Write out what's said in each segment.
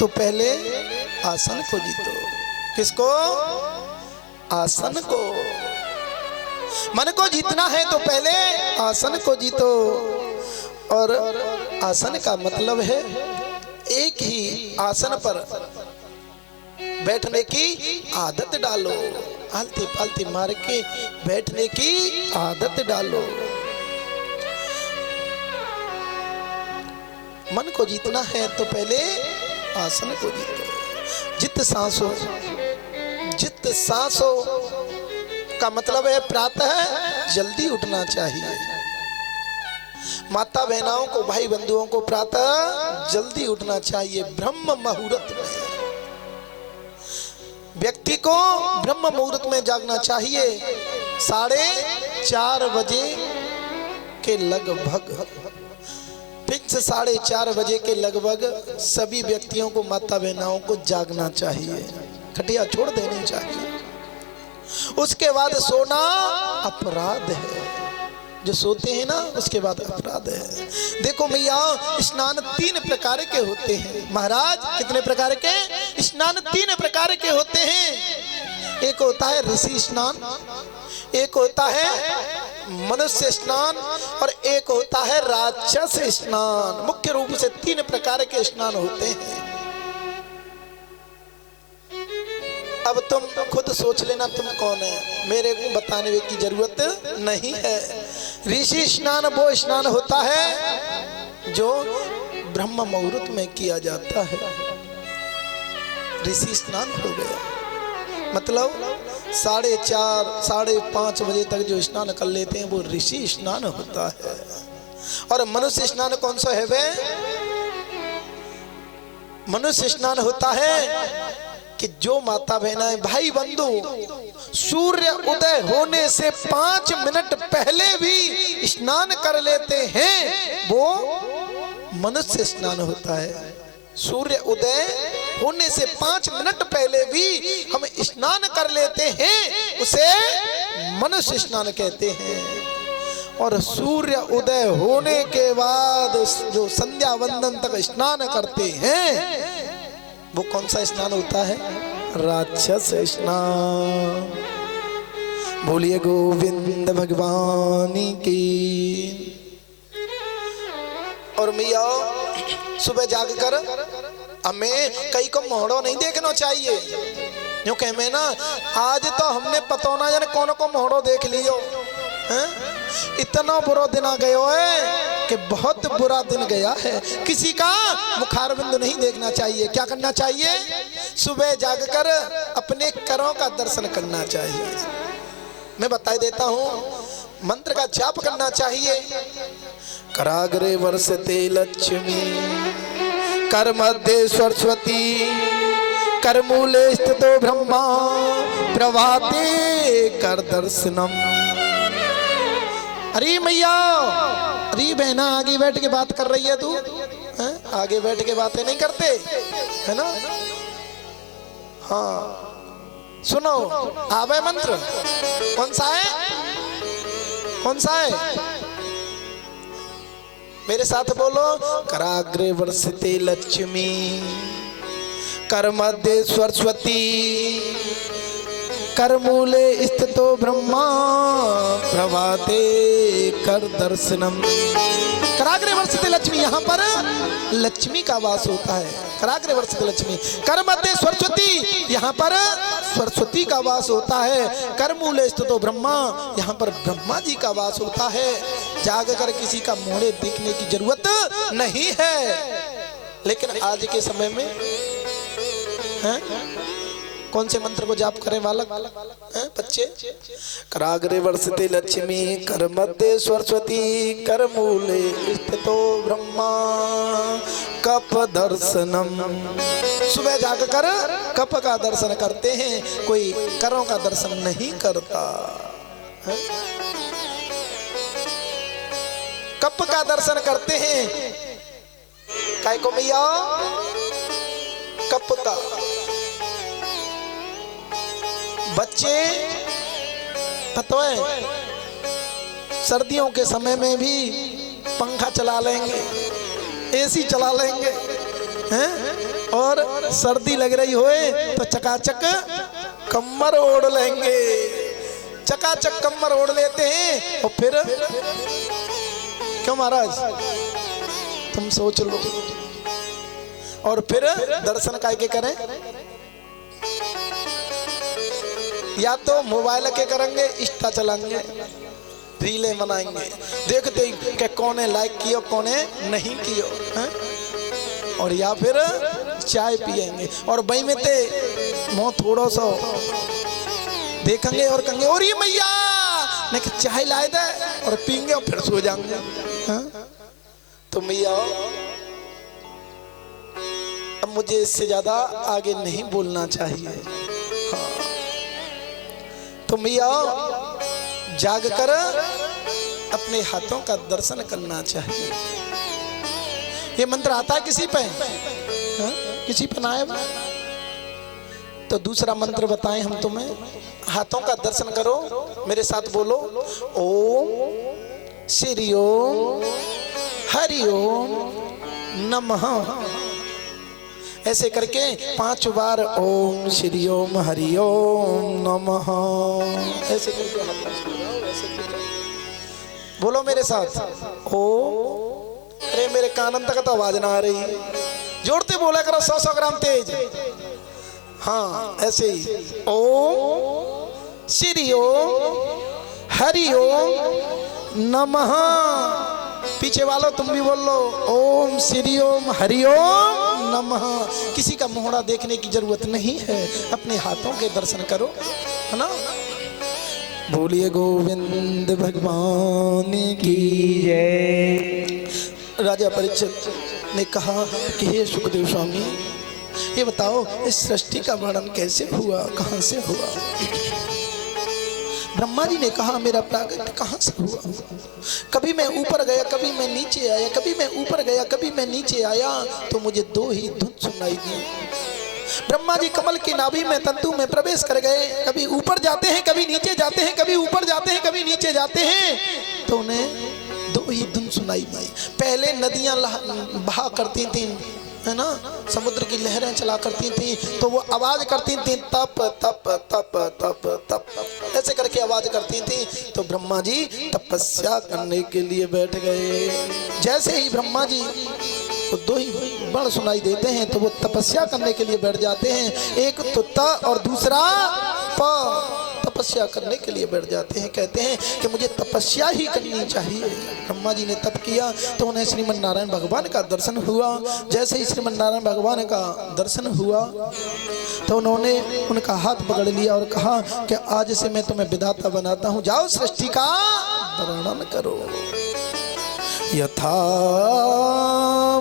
तो पहले आसन को जीतो। किसको? आसन को। मन को जीतना है तो पहले आसन को जीतो। और आसन का मतलब है एक ही आसन पर बैठने की आदत डालो। आलती पालती मार के बैठने की आदत डालो। मन को जीतना है तो पहले आसन को जीतो। जित सांसों, जित सांसों का मतलब है प्रातः जल्दी उठना चाहिए। माता बहनाओं को, भाई बंधुओं को प्रातः जल्दी उठना चाहिए। ब्रह्म मुहूर्त में व्यक्ति को ब्रह्म मुहूर्त में जागना चाहिए। 4:30 बजे के लगभग, फिक्स 4:30 बजे के लगभग सभी व्यक्तियों को, माता बहनाओं को जागना चाहिए। खटिया छोड़ देनी चाहिए। उसके बाद सोना अपराध है। जो सोते हैं ना उसके बाद अपराध है। देखो मैया, स्नान 3 प्रकार के होते हैं। महाराज, कितने प्रकार के? स्नान 3 प्रकार के होते हैं। एक होता है ऋषि स्नान, एक होता है मनुष्य स्नान, और एक होता है राक्षस स्नान। मुख्य रूप से 3 प्रकार के स्नान होते हैं। अब तुम खुद सोच लेना तुम कौन है, मेरे को बताने की जरूरत नहीं है। ऋषि स्नान वो स्नान होता है जो ब्रह्म मुहूर्त में किया जाता है। ऋषि स्नान हो गया मतलब 4:30 5:30 बजे तक जो स्नान कर लेते हैं वो ऋषि स्नान होता है। और मनुष्य स्नान कौन सा है वे? मनुष्य स्नान होता है कि जो माता बहना, भाई बंधु, सूर्य उदय होने से 5 मिनट पहले भी स्नान कर लेते हैं, वो मनुष्य स्नान होता है। सूर्य उदय होने से 5 मिनट पहले भी हम स्नान कर लेते हैं, उसे मनुष्य स्नान कहते हैं। और सूर्य उदय होने के बाद जो संध्या वंदन तक स्नान करते हैं वो कौन सा स्नान होता है? राक्षस स्नान। बोलिए गोविंद भगवान की। और मैया, सुबह जागकर हमें कई को मोहड़ो नहीं देखना चाहिए। यूं कह में ना, आज तो हमने पता ना जाने कौन को मोहड़ो देख लियो है? इतना बुरा दिन आ गया है कि बहुत बुरा दिन गया है। किसी का मुखारबिंद नहीं देखना चाहिए। क्या करना चाहिए? सुबह जागकर अपने करों का दर्शन करना चाहिए। मैं बता देता हूँ, मंत्र का जाप करना चाहिए। कराग्रे वर्षते लक्ष्मी, कर मध्य सरस्वती, कर मूले स्थितो ब्रह्मा, प्रभाते कर दर्शनम। अरे मैया, अरे बहना, आगे बैठ के बात कर रही है तू है? आगे बैठ के बातें नहीं करते है ना? हाँ सुनो, आवे मंत्र कौन सा है? कौन सा है? मेरे साथ बोलो। कराग्रे वर्षते लक्ष्मी, कर मध्य सरस्वती, कर मूले स्थितो ब्रह्मा, प्रभाते कर दर्शनम। कराग्रे वर्षते लक्ष्मी, यहाँ पर लक्ष्मी का वास होता है। कराग्रे वर्षते लक्ष्मी। कर मध्य सरस्वती, यहाँ पर सरस्वती का वास होता है। कर मूले स्थितो ब्रह्मा, यहाँ पर ब्रह्मा जी का वास होता है। जागकर किसी का मोहड़े देखने की जरूरत नहीं है। लेकिन आज के समय में है? कौन से मंत्र को जाप करें बालक बच्चे? कराग्रे वर्षते लक्ष्मी, कर मध्य सरस्वती, कर मूले स्थितो ब्रह्मा, कप दर्शनम। सुबह जागकर कप का दर्शन करते हैं, कोई करों का दर्शन नहीं करता है? कप का दर्शन करते हैं। काय को मैया? कप का। बच्चे पता है सर्दियों के समय में भी पंखा चला लेंगे, एसी चला लेंगे हैं? और सर्दी लग रही होए तो चकाचक कमर ओढ़ लेंगे, चकाचक कमर ओढ़ लेते हैं और फिर क्यों महाराज तुम सोच लो, और फिर दर्शन काहे करें, या तो मोबाइल के करेंगे, इंस्टा चलाएंगे, रीलें बनाएंगे, देखते कि कौने लाइक कियो कौने नहीं कियो, और या फिर चाय पिएंगे और बई में ते मुँह थोड़ा सा देखेंगे और कहेंगे और ये मैया ने चाय लाए दे और पीएंगे और फिर सो जाएंगे। तो मैया अब मुझे इससे ज्यादा आगे नहीं बोलना चाहिए। हाँ। तो मैया जाग कर अपने हाथों का दर्शन करना चाहिए। ये मंत्र आता है किसी पे? हाँ? किसी पे ना आए? तो दूसरा मंत्र बताएं हम तुम्हें, हाथों का दर्शन करो, मेरे साथ बोलो, ओम श्री ओम हरि ओम नमः। ऐसे करके 5 बार ओम श्री ओम हरि ओम नमः ऐसे करके बोलो मेरे साथ। ओ अरे मेरे कानन तक तो आवाज ना आ रही, जोड़ते बोला करो 100 ग्राम तेज। हाँ ऐसे ही ओम श्री ओम हरि ओम नमः। पीछे वालों तुम भी बोल लो ओम श्री ओम हरि ओम नमः। किसी का मोहरा देखने की जरूरत नहीं है, अपने हाथों के दर्शन करो, है ना। बोलिए गोविंद भगवान की जय। राजा परीक्षित ने कहा कि हे सुखदेव स्वामी, ये बताओ इस सृष्टि का वर्णन कैसे हुआ, कहां से हुआ? ब्रह्मा जी ने कहा मेरा प्रागट्य कहां से हुआ? कभी मैं ऊपर गया, कभी मैं नीचे आया, कभी मैं ऊपर गया, कभी मैं नीचे आया, तो मुझे 2 ही धुन सुनाई दी। ब्रह्मा जी कमल की नाभि में तंतु में प्रवेश कर गए, कभी ऊपर जाते हैं, कभी नीचे जाते हैं, कभी ऊपर जाते हैं, कभी नीचे जाते हैं, तो उन्हें 2 ही धुन सुनाई दी। पहले नदियां बहा करती थी, है ना, समुद्र की लहरें चला करती थी, तो वो आवाज करती थी तप तप तप तप तप, ऐसे करके आवाज करती थी। तो ब्रह्मा जी तपस्या करने के लिए बैठ गए। जैसे ही ब्रह्मा जी को 2 ही बड़ सुनाई देते हैं तो वो तपस्या करने के लिए बैठ जाते हैं। एक तो त और दूसरा प, तपस्या करने के लिए बैठ जाते हैं। कहते हैं कि मुझे तपस्या ही करनी चाहिए। ब्रह्मा जी ने तप किया तो उन्हें श्रीमन नारायण भगवान का दर्शन हुआ। जैसे ही श्रीमन नारायण भगवान का दर्शन हुआ तो उन्होंने उनका हाथ पकड़ लिया और कहा कि आज से मैं तुम्हें विधाता बनाता हूँ, जाओ सृष्टि का वर्णन करो। यथा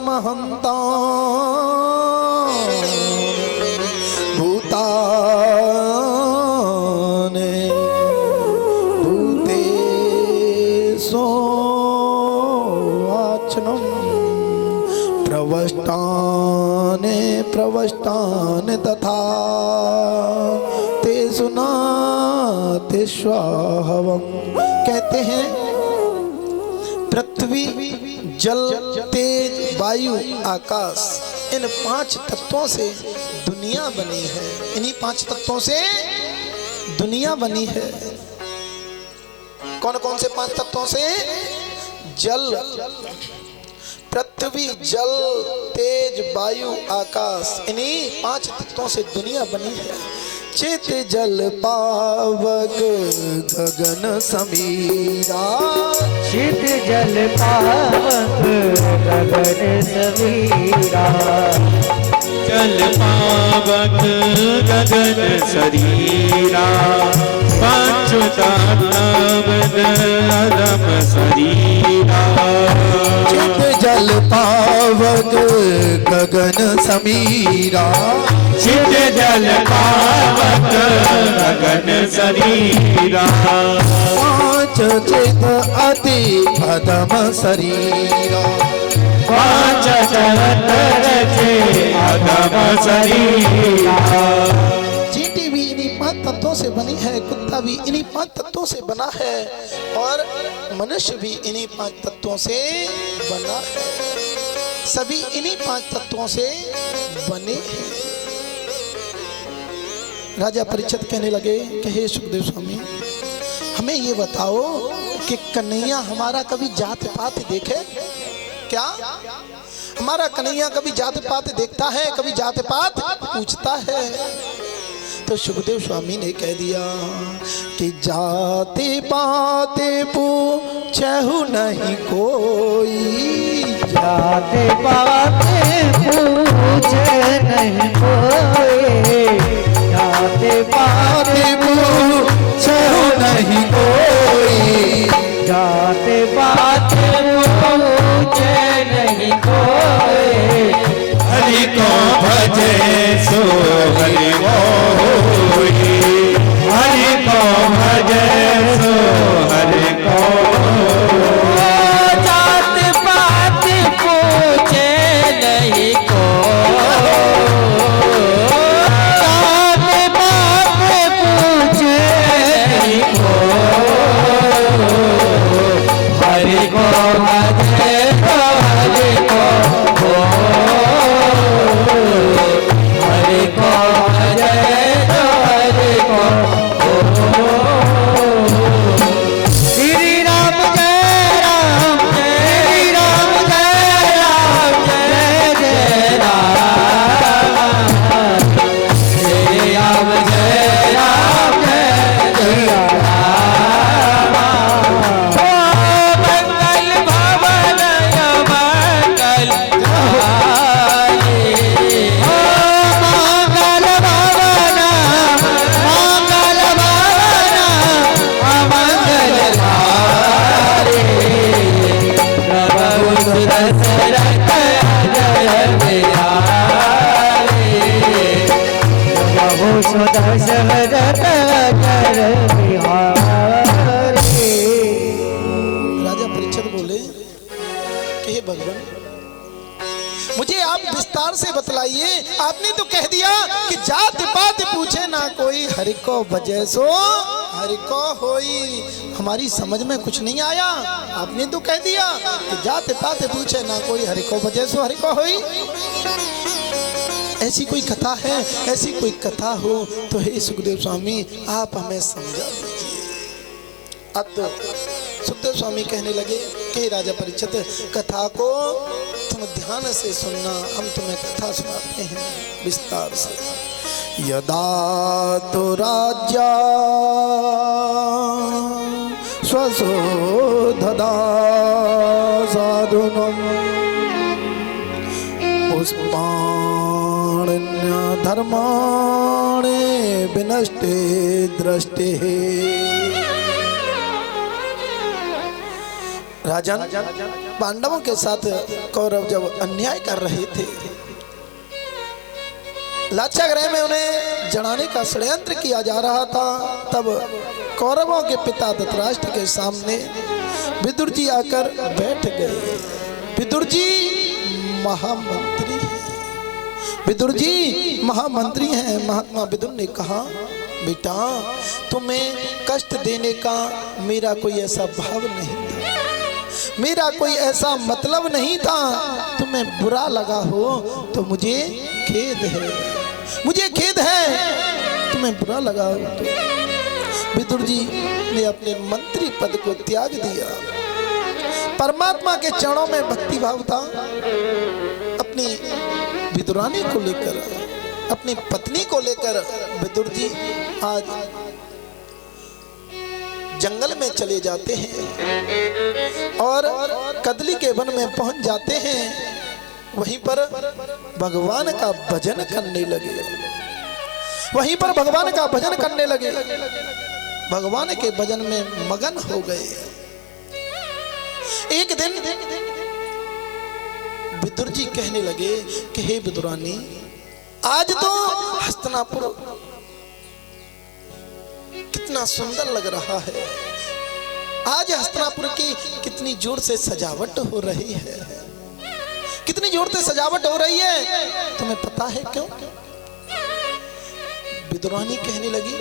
महंता भूता प्रवष्टान तथा ते सुनाते स्वाहवम। कहते हैं पृथ्वी जल तेज वायु आकाश, इन 5 तत्वों से दुनिया बनी है। इन्हीं 5 तत्वों से दुनिया बनी है। कौन कौन से 5 तत्वों से? जल, पृथ्वी, जल, तेज, वायु, आकाश, इन्हीं 5 तत्वों से दुनिया बनी है। चित जल पावक गगन समीरा, चित जल पावक गगन समीरा, जल पावक गगन शरीरा, अदम शरीरा। चित जल पावक गगन समीरा, चित जल पावक गगन शरीरा, 5 चित अति अदम शरीरा, 5 अदम शरीरा। चींटी भी इन्हीं 5 तत्वों से बनी है, कुत्ता भी इन्हीं 5 तत्वों से बना है, और मनुष्य भी इन्हीं 5 तत्वों से बना है। सभी इन्हीं 5 तत्वों से बने हैं। राजा परीक्षित कहने लगे कि हे सुखदेव स्वामी, हमें ये बताओ कि कन्हैया हमारा कभी जात पात देखे क्या? हमारा कन्हैया कभी जात पात देखता है, कभी जात पात पूछता है? तो सुखदेव स्वामी ने कह दिया कि जाते पात पूछहु नहीं कोई, जाते पाते पूछे नहीं कोई, जाते पाते पूछहु नहीं कोई, जाते पाते पूछे नहीं कोई। हरि को भजे सो हरि होई, हरि को भजे सो हरि को। जात पात पूछे नहीं कोई, जात पात पूछे नहीं कोई। हरि को भजे तो हरि को हो, हरि को भजे तो हरि को हो। श्री राम जय राम, श्री राम जय राम, जय जय राम, श्री राम जय राम, जय जय राम। मंगल भवन मंगल हारी, मंगल भवन मंगल भवन अमंगल हारी। प्रभु सुदशरथ जय बिहारी, प्रभु सुदशरथ जय बिहारी। राजा परीक्षित बोले कि हे भगवान, मुझे आप विस्तार से बतलाइए। आपने तो कह दिया कि जात पात पूछे ना कोई, हरि को भजे सो हरि को होई। हमारी समझ में कुछ नहीं आया। आपने तो कह दिया कि जात पात पूछे ना कोई, हरि को भजे सो हरि को होई। ऐसी कोई कथा है? ऐसी कोई कथा हो तो हे सुखदेव स्वामी आप हमें समझा दीजिए। अब तो सुखदेव स्वामी कहने लगे कि राजा परीक्षित, कथा को तुम ध्यान से सुनना, हम तुम्हें कथा सुनाते हैं विस्तार से। यदा तो राजा स्वसो ददा साधुनम पुष्पाण्य धर्माणे विनष्टे दृष्टे। राजन, पांडवों के साथ कौरव जब अन्याय कर रहे थे, लाक्षागृह में उन्हें जड़ाने का षड्यंत्र किया जा रहा था, तब कौरवों के पिता धृतराष्ट्र के सामने विदुर जी आकर बैठ गए। विदुर जी महामंत्री हैं, विदुर जी महामंत्री हैं। महात्मा विदुर ने कहा, बेटा तुम्हें कष्ट देने का मेरा कोई ऐसा भाव नहीं था, मेरा कोई ऐसा मतलब नहीं था। तुम्हें बुरा लगा हो तो मुझे खेद है, मुझे खेद है तुम्हें बुरा लगा हो तो। विदुर जी ने अपने मंत्री पद को त्याग दिया। परमात्मा के चरणों में भक्ति भाव था। अपनी विदुरानी को लेकर, अपनी पत्नी को लेकर विदुर जी आज जंगल में चले जाते हैं और कदली के वन में पहुंच जाते हैं। वहीं पर भगवान का भजन करने लगे, वहीं पर भगवान का भजन करने लगे, भगवान के भजन में मगन हो गए। एक दिन विदुर जी कहने लगे कि हे विदुरानी, आज तो हस्तिनापुर कितना सुंदर लग रहा है, आज हस्तिनापुर की कितनी जोर से सजावट हो रही है, कितनी जोर से सजावट हो रही है। तुम्हें पता है क्यों? विदुरानी कहने लगी,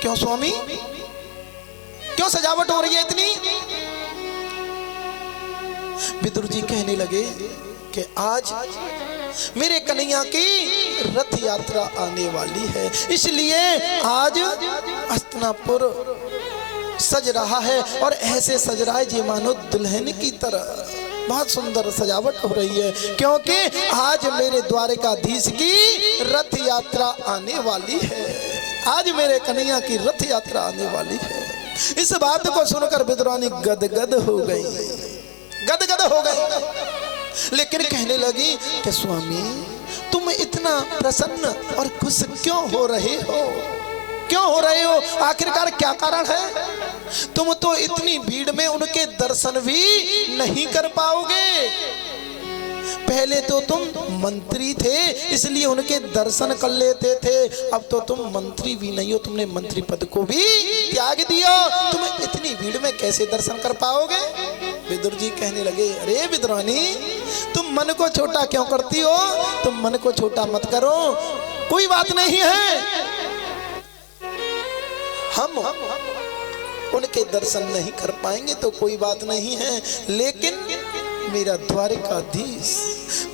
क्यों स्वामी, क्यों सजावट हो रही है इतनी? विदुर जी कहने लगे कि आज मेरे कन्हैया की रथ यात्रा आने वाली है, इसलिए आज हस्तिनापुर सज रहा है और ऐसे सज रहा है जी मानो दुल्हन की तरह। बहुत सुंदर सजावट हो रही है क्योंकि आज मेरे द्वारकाधीश की रथ यात्रा आने वाली है। आज मेरे कन्हैया की रथ यात्रा आने वाली है। इस बात को सुनकर विद्वानी गदगद हो गई, गदगद हो गई, लेकिन कहने लगी कि स्वामी तुम इतना प्रसन्न और खुश क्यों हो रहे हो, क्यों हो रहे हो? आखिरकार क्या कारण है? तुम तो इतनी भीड़ में उनके दर्शन भी नहीं कर पाओगे। पहले तो तुम मंत्री थे इसलिए उनके दर्शन कर लेते थे, अब तो तुम मंत्री भी नहीं हो, तुमने मंत्री पद को भी त्याग दिया, तुम इतनी भीड़ में कैसे दर्शन कर पाओगे? विदुर जी कहने लगे, अरे विद्रानी तुम मन को छोटा क्यों करती हो? तुम मन को छोटा मत करो, कोई बात नहीं है, हम उनके दर्शन नहीं कर पाएंगे तो कोई बात नहीं है, लेकिन मेरा द्वारकाधीश,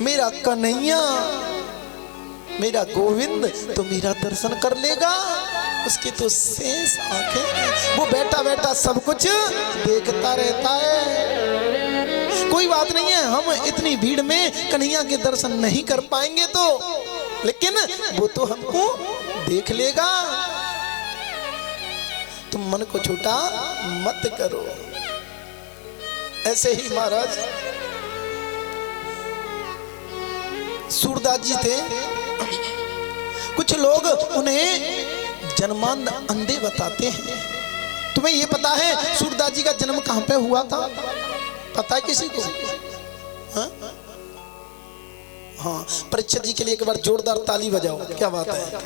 मेरा कन्हैया, मेरा गोविंद तो मेरा दर्शन कर लेगा। उसकी तो शेष आंखें, वो बैठा बैठा सब कुछ देखता रहता है। कोई बात नहीं है, हम इतनी भीड़ में कन्हैया के दर्शन नहीं कर पाएंगे तो, लेकिन वो तो हमको देख लेगा। तुम मन को छोटा मत करो। ऐसे ही महाराज सूरदास जी थे, कुछ लोग उन्हें जन्मांध अंधे बताते हैं। तुम्हें ये पता है सूरदास जी का जन्म कहां पे हुआ था? पता है किसी को? हाँ, परीक्षित जी के लिए एक बार जोरदार ताली बजाओ, क्या बात है।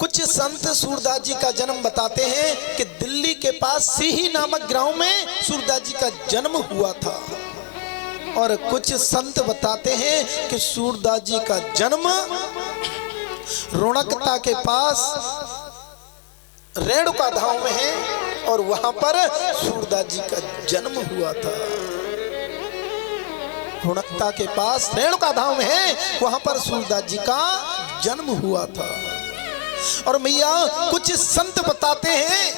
कुछ संत सूरदास जी का जन्म बताते हैं कि दिल्ली के पास सिही नामक गांव में सूरदास जी का जन्म हुआ था, और कुछ संत बताते हैं कि सूरदास जी का जन्म रोणकता के पास रेणुका धाम में है और वहां पर सूरदास जी का जन्म हुआ था। रोणकता के पास रेणुका धाम है, वहां पर सूरदास जी का जन्म हुआ था। और मैया कुछ संत बताते हैं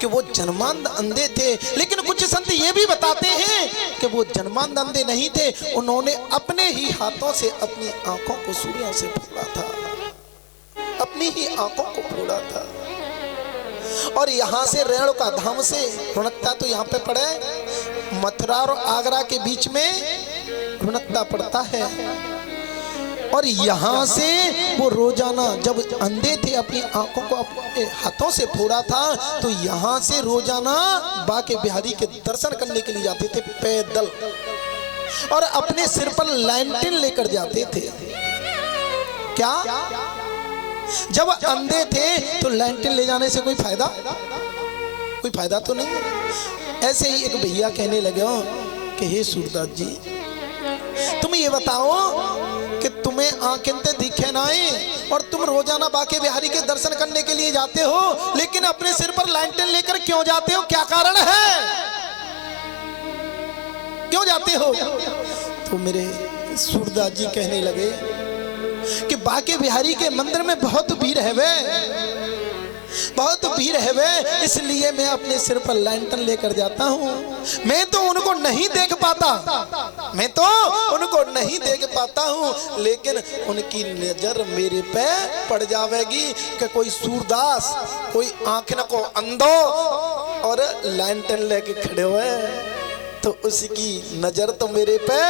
कि वो जन्मांध अंधे थे, लेकिन कुछ संत ये भी बताते हैं कि वो जन्मांध अंधे नहीं थे, उन्होंने अपने ही हाथों से अपनी आंखों को सूर्यों से फोड़ा था, अपनी ही आंखों को फोड़ा था। और यहाँ से रेणुका धाम से रोणकता तो यहाँ पे पड़े, मथुरा और आगरा के बीच में रोणकता पड़ता है। और यहाँ से वो रोजाना जब अंधे थे अपनी आंखों को अपने हाथों से फोड़ा था, तो यहाँ से रोजाना बाके बिहारी के दर्शन करने के लिए जाते थे पैदल, और अपने सिर पर लैंटेन लेकर जाते थे। क्या जब अंधे थे तो लैंटेन ले जाने से कोई फायदा? कोई फायदा तो नहीं। ऐसे ही एक भैया कहने लगे कि हे सूरदास जी, तुम ये बताओ कि तुम्हें आंखें ते दिखे नहीं और तुम रोजाना बाके बिहारी के दर्शन करने के लिए जाते हो, लेकिन अपने सिर पर लैंटेन लेकर क्यों जाते हो? क्या कारण है, क्यों जाते हो? तो मेरे सूरदास जी कहने लगे कि बाके बिहारी के मंदिर में बहुत भीड़ है वे, बहुत भीड़ है वे, इसलिए मैं अपने सिर पर लैंटन लेकर जाता हूँ। मैं तो उनको नहीं देख पाता, मैं तो उनको नहीं देख पाता हूँ, लेकिन उनकी नजर मेरे पे पड़ जाएगी कि कोई सूरदास, कोई आंख न को अंधो और लैंटन लेके खड़े हुए, तो उसकी नजर तो मेरे पे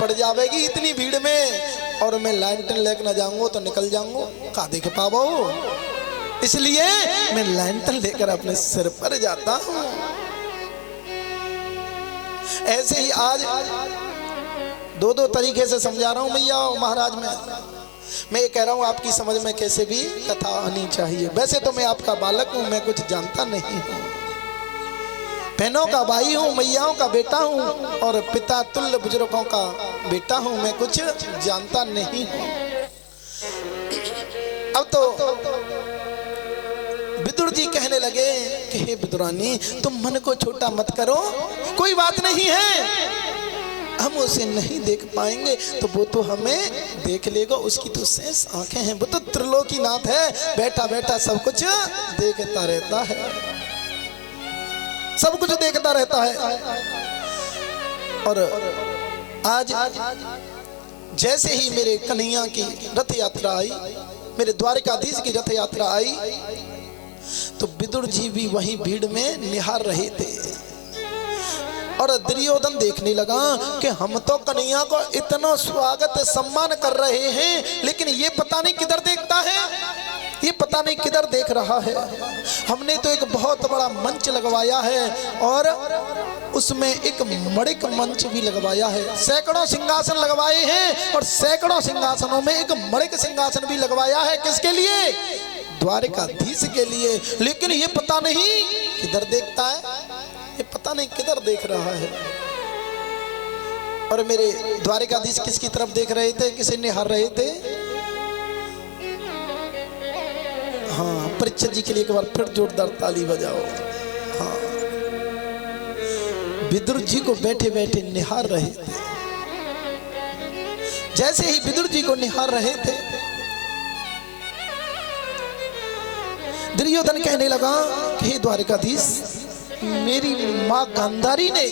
पड़ जाएगी इतनी भीड़ में, और मैं लैंटन लेकर न जाऊंगा तो निकल जाऊंगा, कहाँ देख पाओ। इसलिए मैं लैंटन लेकर अपने सिर पर जाता हूं। ऐसे ही आज दो दो तरीके से समझा रहा हूं मैया महाराज। मैं ये कह रहा हूं आपकी समझ में कैसे भी कथा आनी चाहिए। वैसे तो मैं आपका बालक हूं, मैं कुछ जानता नहीं हूं, बहनों का भाई हूं, मैयाओं का बेटा हूं और पिता तुल्य बुजुर्गों का बेटा हूं, मैं कुछ जानता नहीं हूं। अब तो विदुर जी कहने लगे कि हे विदुरानी, तुम मन को छोटा मत करो, कोई बात नहीं है, हम उसे नहीं देख पाएंगे तो वो तो हमें देख लेगा। उसकी तो शेष आंखें हैं, वो तो त्रिलोकीनाथ है, बैठा बैठा सब कुछ देखता रहता है, सब कुछ देखता रहता है। और आज जैसे ही मेरे कन्हैया की रथ यात्रा आई, मेरे द्वारकाधीश की रथ यात्रा आई, तो विदुर जी भी वहीं भीड़ में निहार रहे थे। और दुर्योधन देखने लगा कि हम तो कन्हैया को इतना स्वागत सम्मान कर रहे हैं, लेकिन ये पता नहीं किधर देखता है, ये पता नहीं किधर देख रहा है। हमने तो एक बहुत बड़ा मंच लगवाया है और उसमें एक मणिक मंच भी लगवाया है, सैकड़ों सिंहासन लगवाए हैं और सैकड़ों सिंहासनों में एक मणिक सिंहासन भी लगवाया है। किसके लिए? द्वारकाधीश के लिए। लेकिन ये पता नहीं किधर देखता है, ये पता नहीं किधर देख रहा है। और मेरे द्वारकाधीश किसकी तरफ देख रहे थे, किसे निहार रहे थे? हाँ, परीक्षित जी के लिए एक बार फिर जोरदार ताली बजाओ। हाँ, विदुर जी को बैठे बैठे निहार रहे थे। जैसे ही विदुर जी को निहार रहे थे, दुर्योधन कहने लगा कि हे द्वारकाधीश, मेरी माँ गांधारी ने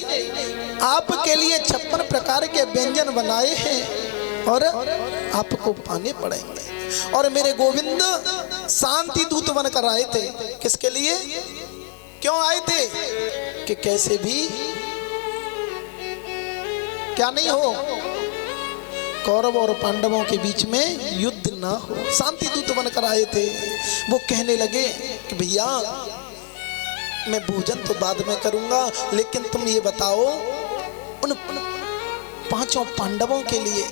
आपके लिए 56 प्रकार के व्यंजन बनाए हैं और आपको पाने पड़ेंगे। और मेरे गोविंद शांति दूत बनकर आए थे। किसके लिए? क्यों आए थे? कि कैसे भी क्या नहीं हो, कौरव और पांडवों के बीच में युद्ध ना हो। शांति दूत बनकर आए थे। वो कहने लगे कि भैया, मैं भोजन तो बाद में करूंगा, लेकिन तुम ये बताओ, उन 5 पांडवों के लिए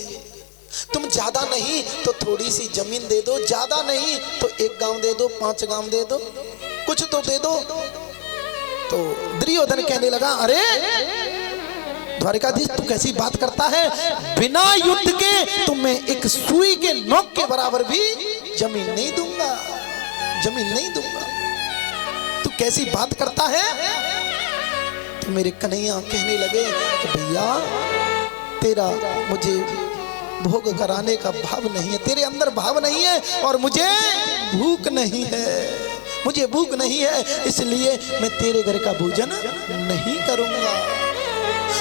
तुम ज्यादा नहीं तो थोड़ी सी जमीन दे दो, ज्यादा नहीं तो 1 गांव दे दो, 5 गांव दे दो, कुछ तो दे दो। तो दुर्योधन कहने लगा, अरे द्वारकाधीश, तू कैसी बात करता है? बिना युद्ध के तुम्हें एक सुई के नोक के बराबर भी जमीन नहीं दूंगा, जमीन नहीं दूंगा। तू कैसी बात करता है? तो मेरे कन्हैया कहने लगे कि भैया, तेरा मुझे भोग कराने का भाव नहीं है, तेरे अंदर भाव नहीं है और मुझे भूख नहीं है, मुझे भूख नहीं है, इसलिए मैं तेरे घर का भोजन नहीं करूंगा।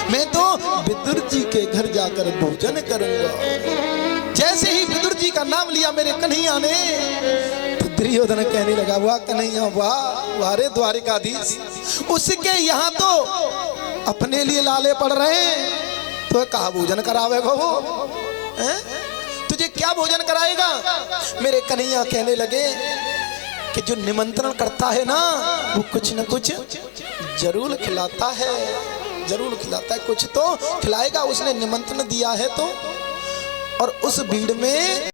मैं तो विदुर जी के घर जाकर भोजन करूंगा। जैसे ही विदुर जी का नाम लिया मेरे कन्हैया ने, तो दुर्योधन कहने लगा, वाह कन्हैया, वाह, वारे द्वारकाधीश, उसके यहाँ तो अपने लिए लाले पड़ रहे हैं, तो कहा भोजन करावेगा वो? तुझे क्या भोजन कराएगा? मेरे कन्हैया कहने लगे कि जो निमंत्रण करता है ना, वो कुछ न कुछ जरूर खिलाता है, जरूर खिलाता है, कुछ तो खिलाएगा। उसने निमंत्रण दिया है तो। और उस भीड़ में